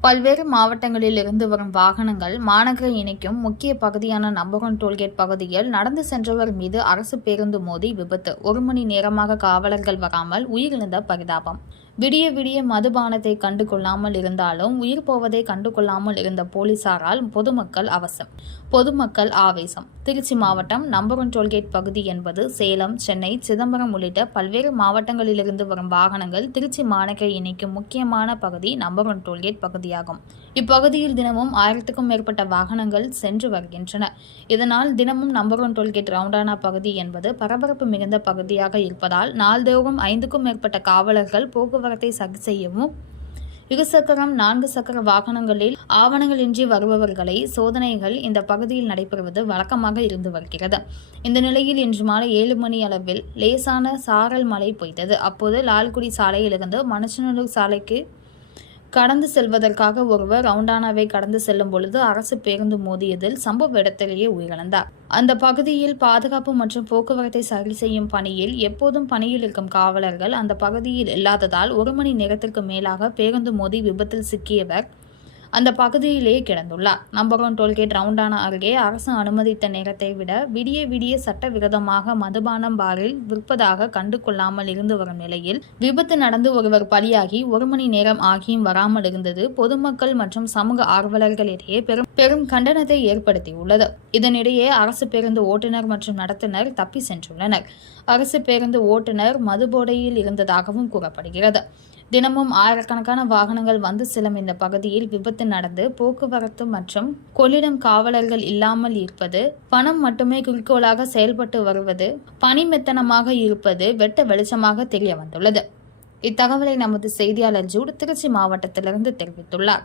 பல்வேறு மாவட்டங்களில் இருந்து வரும் வாகனங்கள் மாநகரை இணைக்கும் முக்கிய பகுதியான நம்பகன் டோல்கேட் பகுதியில் நடந்து சென்றவர் மீது அரசு பேருந்து மோதி விபத்து. ஒரு மணி நேரமாக காவலர்கள் வராமல் உயிரிழந்த பரிதாபம். விடிய விடிய மதுபானத்தை கண்டு கொள்ளாமல் இருந்தாலும் உயிர் போவதை கண்டு கொள்ளாமல் இருந்த போலீசாரால் பொதுமக்கள் அவசம். பொதுமக்கள் ஆவேசம். திருச்சி மாவட்டம் நம்பரன் டோல்கேட் பகுதி என்பது சேலம் சென்னை சிதம்பரம் உள்ளிட்ட பல்வேறு மாவட்டங்களிலிருந்து வரும் வாகனங்கள் திருச்சி மாநகரை இணைக்கும் முக்கியமான பகுதி நம்பரன் டோல்கேட் பகுதியாகும். இப்பகுதியில் தினமும் ஆயிரத்துக்கும் மேற்பட்ட வாகனங்கள் சென்று வருகின்றன. இதனால் தினமும் நம்பரன் டோல்கேட் ரவுண்டானா பகுதி என்பது பரபரப்பு மிகுந்த பகுதியாக இருப்பதால் நாள்தோறும் ஐந்துக்கும் மேற்பட்ட காவலர்கள் போக்குவரத்து சரி செய்யவும் இருசக்கரம் நான்கு சக்கர வாகனங்களில் ஆவணங்களின்றி வருபவர்களை சோதனைகள் இந்த பகுதியில் நடைபெறுவது வழக்கமாக இருந்து வருகிறது. இந்த நிலையில் இன்று மாலை ஏழு மணி அளவில் லேசான சாரல் மழை பெய்தது. அப்போது லால்குடி சாலையிலிருந்து மனுஷனூர் சாலைக்கு கடந்து செல்வதற்காக ஒருவர் ரவுண்டானாவை கடந்து செல்லும் பொழுது அரசு பேருந்து மோதியதில் சம்பவ இடத்திலேயே உயிரிழந்தார். அந்த பகுதியில் பாதுகாப்பு மற்றும் போக்குவரத்தை சரி செய்யும் பணியில் எப்போதும் பணியில் இருக்கும் காவலர்கள் அந்த பகுதியில் இல்லாததால் ஒரு மணி நேரத்திற்கு மேலாக பேருந்து மோதி விபத்தில் சிக்கியவர் அந்த பகுதியிலேயே கிடந்துள்ளார். ஒன் டோல்கேட் ரவுண்டான அருகே அரசு அனுமதித்த நேரத்தை விட விடிய விடிய சட்டவிரோதமாக மதுபானம் பாரில் விற்பதாக கண்டு கொள்ளாமல் இருந்து வரும் நிலையில் விபத்து நடந்து ஒருவர் பலியாகி ஒரு மணி நேரம் ஆகியும் வராமல் இருந்தது பொதுமக்கள் மற்றும் சமூக ஆர்வலர்களிடையே பெரும் பெரும் கண்டனத்தை ஏற்படுத்தியுள்ளது. இதனிடையே அரசு பேருந்து ஓட்டுநர் மற்றும் நடத்துனர் தப்பி சென்றுள்ளனர். அரசு பேருந்து ஓட்டுநர் மதுபோடையில் இருந்ததாகவும் கூறப்படுகிறது. தினமும் ஆயிரக்கணக்கான வாகனங்கள் வந்து செல்லும் இந்த பகுதியில் விபத்து நடந்து போக்குவரத்து மற்றும் கொள்ளிடம் காவலர்கள் இல்லாமல் இருப்பது பணம் மட்டுமே குறிக்கோளாக செயல்பட்டு வருவது பனிமெத்தனமாக இருப்பது வெட்ட வெளிச்சமாக தெரிய வந்துள்ளது இத்தகவலை நமது செய்தியாளர் ஜூட் திருச்சி மாவட்டத்திலிருந்து தெரிவித்துள்ளார்.